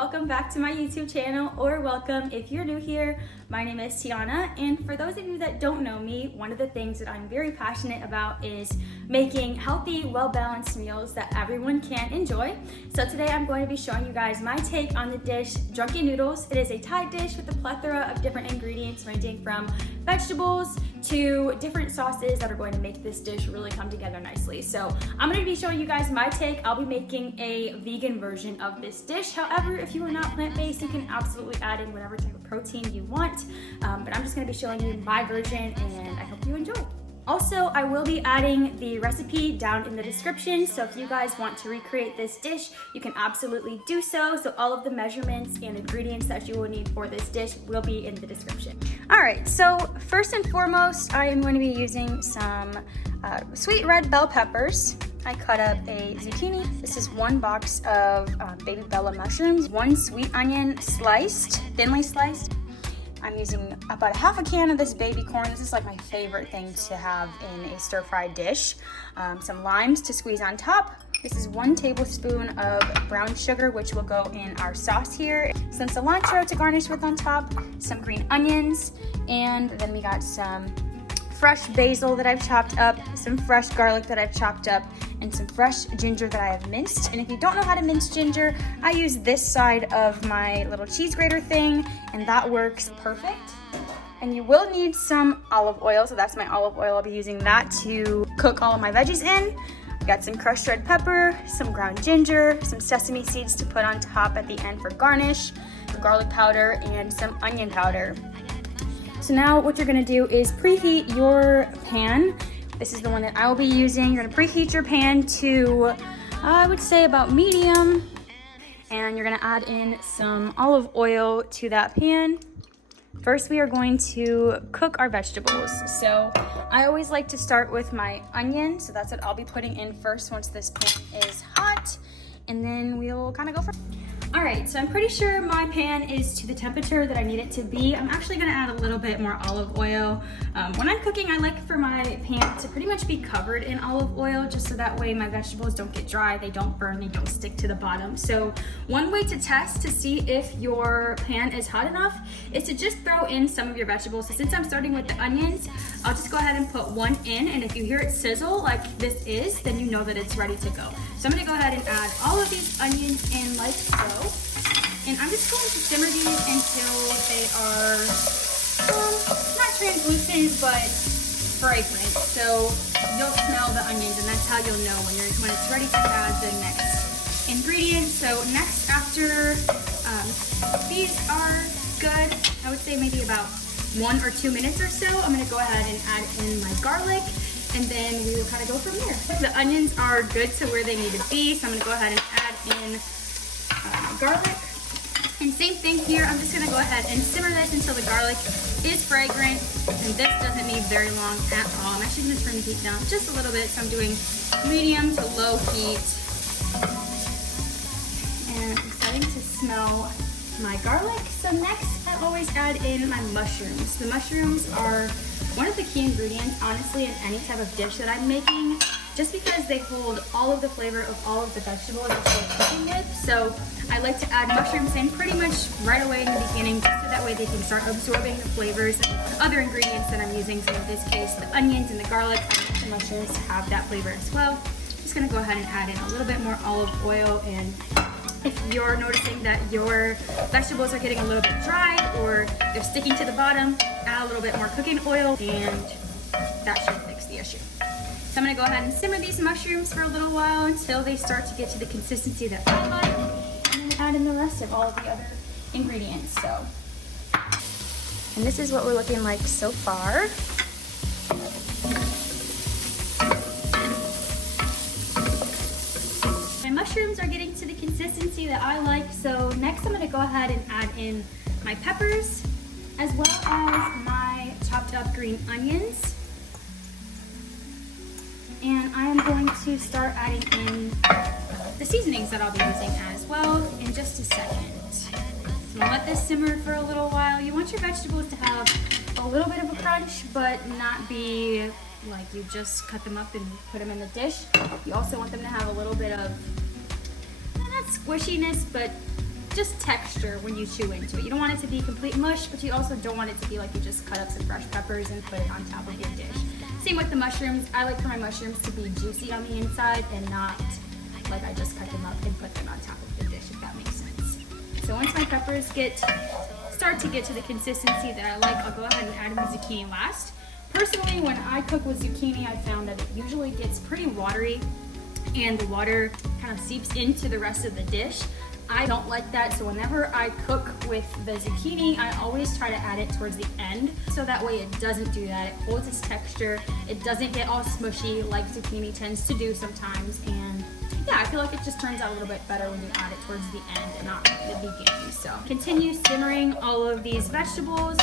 welcome back to my YouTube channel, or welcome if you're new here. My name is Tiana, and for those of you that don't know me, one of the things that I'm very passionate about is making healthy, well-balanced meals that everyone can enjoy. So today I'm going to be showing you guys my take on the dish Drunken Noodles. It is a Thai dish with a plethora of different ingredients ranging from vegetables to different sauces that are going to make this dish really come together nicely. So I'm going to be showing you guys my take. I'll be making a vegan version of this dish. However, if you are not plant-based, you can absolutely add in whatever type of protein you want. But I'm just going to be showing you my version, and I hope you enjoy. Also, I will be adding the recipe down in the description, so if you guys want to recreate this dish, you can absolutely do so. So all of the measurements and ingredients that you will need for this dish will be in the description. All right, so first and foremost, I am going to be using some sweet red bell peppers. I cut up a zucchini. This is one box of baby bella mushrooms, one sweet onion sliced, thinly sliced. I'm using about half a can of this baby corn. This is like my favorite thing to have in a stir-fried dish. Some limes to squeeze on top. This is 1 tablespoon of brown sugar, which will go in our sauce here. Some cilantro to garnish with on top, some green onions, and then we got some fresh basil that I've chopped up, some fresh garlic that I've chopped up, and some fresh ginger that I have minced. And if you don't know how to mince ginger, I use this side of my little cheese grater thing, and that works perfect. And you will need some olive oil, so that's my olive oil. I'll be using that to cook all of my veggies in. I got some crushed red pepper, some ground ginger, some sesame seeds to put on top at the end for garnish, garlic powder, and some onion powder. So now what you're gonna do is preheat your pan. This is the one that I will be using. You're gonna preheat your pan to, I would say about medium. And you're gonna add in some olive oil to that pan. First, we are going to cook our vegetables. So I always like to start with my onion. So that's what I'll be putting in first once this pan is hot. And then we'll kind of go from. All right, so I'm pretty sure my pan is to the temperature that I need it to be. I'm actually gonna add a little bit more olive oil. When I'm cooking, I like for my pan to pretty much be covered in olive oil, just so that way my vegetables don't get dry, they don't burn, they don't stick to the bottom. So one way to test to see if your pan is hot enough is to just throw in some of your vegetables. So since I'm starting with the onions, I'll just go ahead and put one in, and if you hear it sizzle like this is, then you know that it's ready to go. So I'm gonna go ahead and add all of these onions in like so. And I'm just going to simmer these until they are not translucent, but fragrant. So you'll smell the onions, and that's how you'll know when it's ready to add the next ingredient. So next, after these are good, I would say maybe about 1 or 2 minutes or so, I'm gonna go ahead and add in my garlic, and then we will kind of go from there. The onions are good to where they need to be, so I'm gonna go ahead and add in garlic. And same thing here, I'm just gonna go ahead and simmer this until the garlic is fragrant, and this doesn't need very long at all. I'm actually gonna turn the heat down just a little bit, so I'm doing medium to low heat. And I'm starting to smell my garlic. So next, I always add in my mushrooms. The mushrooms are one of the key ingredients, honestly, in any type of dish that I'm making, just because they hold all of the flavor of all of the vegetables that you're cooking with. So I like to add mushrooms in pretty much right away in the beginning, just so that way they can start absorbing the flavors and other ingredients that I'm using. So in this case, the onions and the garlic, I want the mushrooms to have that flavor as well. Just gonna go ahead and add in a little bit more olive oil, and if you're noticing that your vegetables are getting a little bit dry or they're sticking to the bottom, add a little bit more cooking oil, and that should fix the issue. So I'm gonna go ahead and simmer these mushrooms for a little while until they start to get to the consistency that I like, and then add in the rest of all of the other ingredients. So, and this is what we're looking like so far. My mushrooms are getting to the consistency that I like, so next I'm gonna go ahead and add in my peppers, as well as my chopped up green onions. And I am going to start adding in the seasonings that I'll be using as well in just a second. So I'm gonna let this simmer for a little while. You want your vegetables to have a little bit of a crunch, but not be like you just cut them up and put them in the dish. You also want them to have a little bit of, not squishiness, but just texture when you chew into it. You don't want it to be complete mush, but you also don't want it to be like you just cut up some fresh peppers and put it on top of your dish. Same with the mushrooms. I like for my mushrooms to be juicy on the inside and not like I just cut them up and put them on top of the dish, if that makes sense. So once my peppers start to get to the consistency that I like, I'll go ahead and add my zucchini last. Personally, when I cook with zucchini, I found that it usually gets pretty watery and the water kind of seeps into the rest of the dish. I don't like that, so whenever I cook with the zucchini, I always try to add it towards the end, so that way it doesn't do that. It holds its texture, it doesn't get all smushy like zucchini tends to do sometimes, and yeah, I feel like it just turns out a little bit better when you add it towards the end and not the beginning. So continue simmering all of these vegetables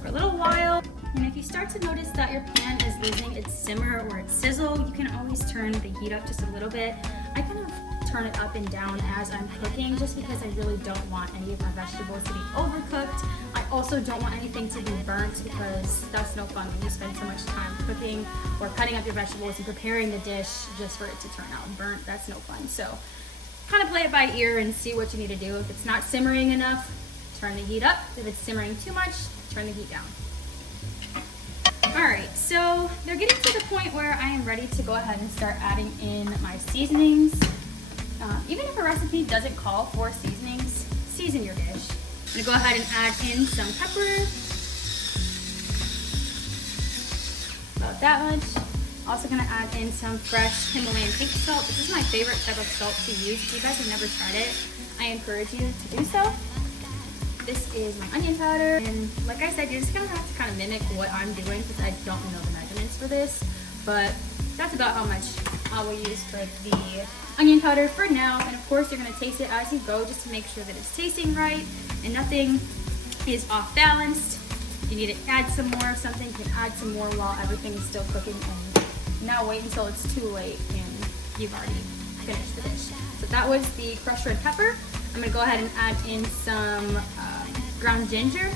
for a little while. And if you start to notice that your pan is losing its simmer or its sizzle, you can always turn the heat up just a little bit. I kind of turn it up and down as I'm cooking just because I really don't want any of my vegetables to be overcooked. I also don't want anything to be burnt because that's no fun when you spend so much time cooking or cutting up your vegetables and preparing the dish just for it to turn out burnt. That's no fun. So kind of play it by ear and see what you need to do. If it's not simmering enough, turn the heat up. If it's simmering too much, turn the heat down. Alright, so they're getting to the point where I am ready to go ahead and start adding in my seasonings. Even if a recipe doesn't call for seasonings, season your dish. I'm gonna go ahead and add in some pepper. About that much. Also gonna add in some fresh Himalayan pink salt. This is my favorite type of salt to use. If you guys have never tried it, I encourage you to do so. This is my onion powder, and like I said, you're just gonna have to kind of mimic what I'm doing because I don't know the measurements for this, but that's about how much I will use for the onion powder for now. And of course, you're gonna taste it as you go just to make sure that it's tasting right and nothing is off balanced. If you need to add some more of something, you can add some more while everything is still cooking, and not wait until it's too late and you've already finished the dish. So that was the crushed red pepper. I'm gonna go ahead and add in some ground ginger.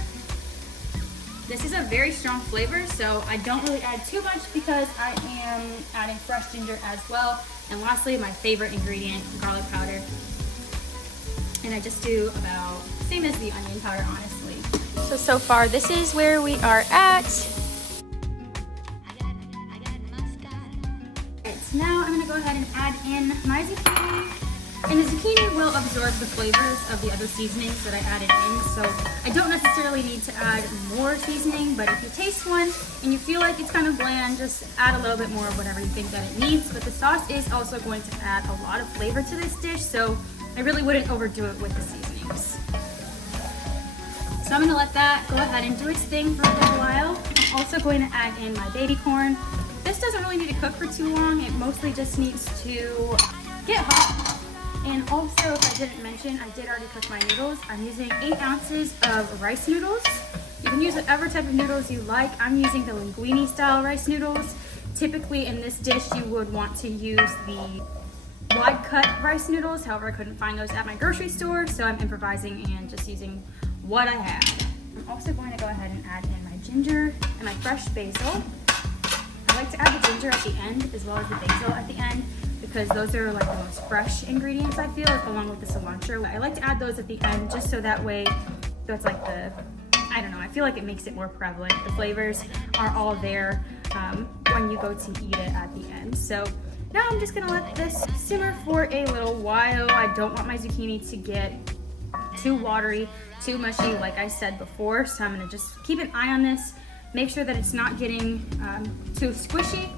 This is a very strong flavor, so I don't really add too much because I am adding fresh ginger as well. And lastly, my favorite ingredient, garlic powder. And I just do about same as the onion powder, honestly. So far, this is where we are at. Alright, so now I'm gonna go ahead and add in my zucchini. And the zucchini will absorb the flavors of the other seasonings that I added in, so I don't necessarily need to add more seasoning, but if you taste one and you feel like it's kind of bland, just add a little bit more of whatever you think that it needs. But the sauce is also going to add a lot of flavor to this dish, so I really wouldn't overdo it with the seasonings. So I'm going to let that go ahead and do its thing for a little while. I'm also going to add in my baby corn. This doesn't really need to cook for too long, it mostly just needs to get hot. And also, if I didn't mention, I did already cook my noodles. I'm using 8 ounces of rice noodles. You can use whatever type of noodles you like. I'm using the linguine style rice noodles. Typically in this dish, you would want to use the wide cut rice noodles. However, I couldn't find those at my grocery store, so I'm improvising and just using what I have. I'm also going to go ahead and add in my ginger and my fresh basil. I like to add the ginger at the end as well as the basil at the end, because those are like the most fresh ingredients, I feel, along with the cilantro. I like to add those at the end just so that way that's like the, I don't know, I feel like it makes it more prevalent. The flavors are all there when you go to eat it at the end. So now I'm just gonna let this simmer for a little while. I don't want my zucchini to get too watery, too mushy like I said before, so I'm gonna just keep an eye on this, make sure that it's not getting too squishy.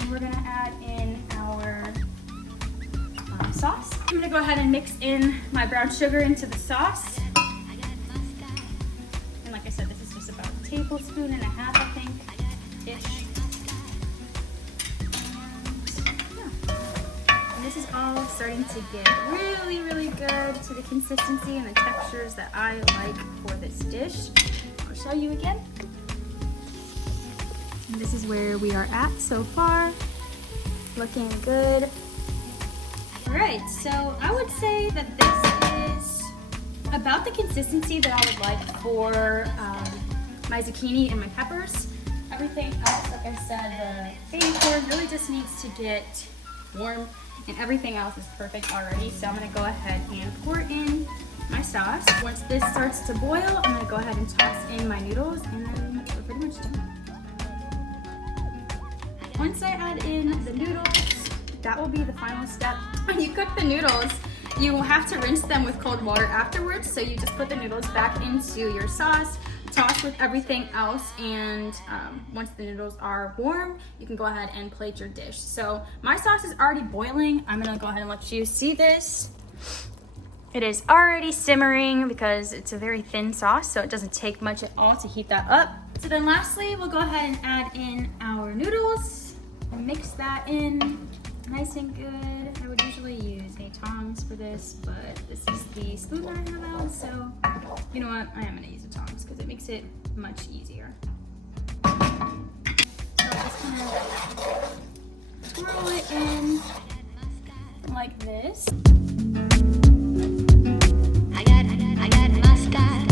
And we're gonna add in our sauce. I'm gonna go ahead and mix in my brown sugar into the sauce. And like I said, this is just about a tablespoon and a half, I think, ish. And this is all starting to get really, really good to the consistency and the textures that I like for this dish. I'll show you again. And this is where we are at so far. Looking good. All right, so I would say that this is about the consistency that I would like for my zucchini and my peppers. Everything else, like I said, the baby corn really just needs to get warm, and everything else is perfect already. So I'm gonna go ahead and pour in my sauce. Once this starts to boil, I'm gonna go ahead and toss in my noodles, and then we're pretty much done. Once I add in the noodles, that will be the final step. When you cook the noodles, you will have to rinse them with cold water afterwards. So you just put the noodles back into your sauce, toss with everything else, and once the noodles are warm, you can go ahead and plate your dish. So my sauce is already boiling. I'm gonna go ahead and let you see this. It is already simmering because it's a very thin sauce, so it doesn't take much at all to heat that up. So then lastly, we'll go ahead and add in our noodles and mix that in nice and good. I would usually use a tongs for this, but this is the spoon that I have out, so you know what? I am gonna use a tongs because it makes it much easier. So I'll just kind of twirl it in like this. I got mustard,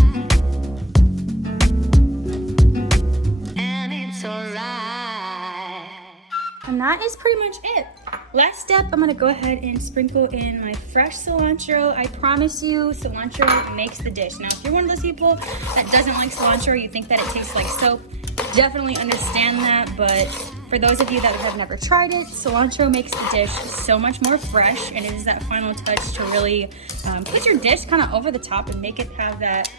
and it's alright. And that is pretty much it. Last step, I'm gonna go ahead and sprinkle in my fresh cilantro. I promise you, cilantro makes the dish. Now, if you're one of those people that doesn't like cilantro, you think that it tastes like soap, definitely understand that, but for those of you that have never tried it, cilantro makes the dish so much more fresh, and it is that final touch to really put your dish kind of over the top and make it have that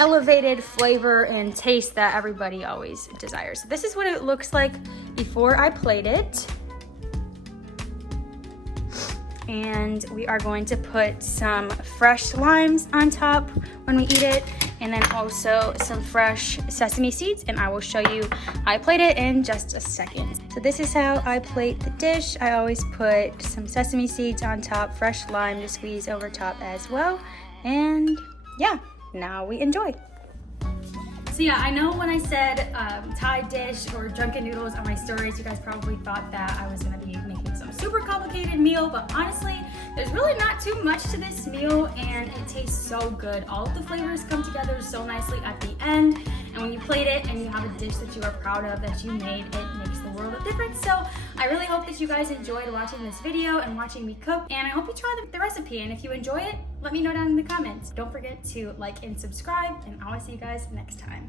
elevated flavor and taste that everybody always desires. So this is what it looks like before I plate it. And we are going to put some fresh limes on top when we eat it, and then also some fresh sesame seeds, and I will show you how I plate it in just a second. So this is how I plate the dish. I always put some sesame seeds on top, fresh lime to squeeze over top as well, and yeah, now we enjoy. So yeah, I know when I said Thai dish or drunken noodles on my stories, you guys probably thought that I was gonna be making some super complicated meal, but honestly, there's really not too much to this meal, and it tastes so good. All of the flavors come together so nicely at the end, and when you plate it and you have a dish that you are proud of, that you made, it makes the world of difference. So I really hope that you guys enjoyed watching this video and watching me cook, and I hope you try the recipe, and if you enjoy it, let me know down in the comments. Don't forget to like and subscribe, and I will see you guys next time.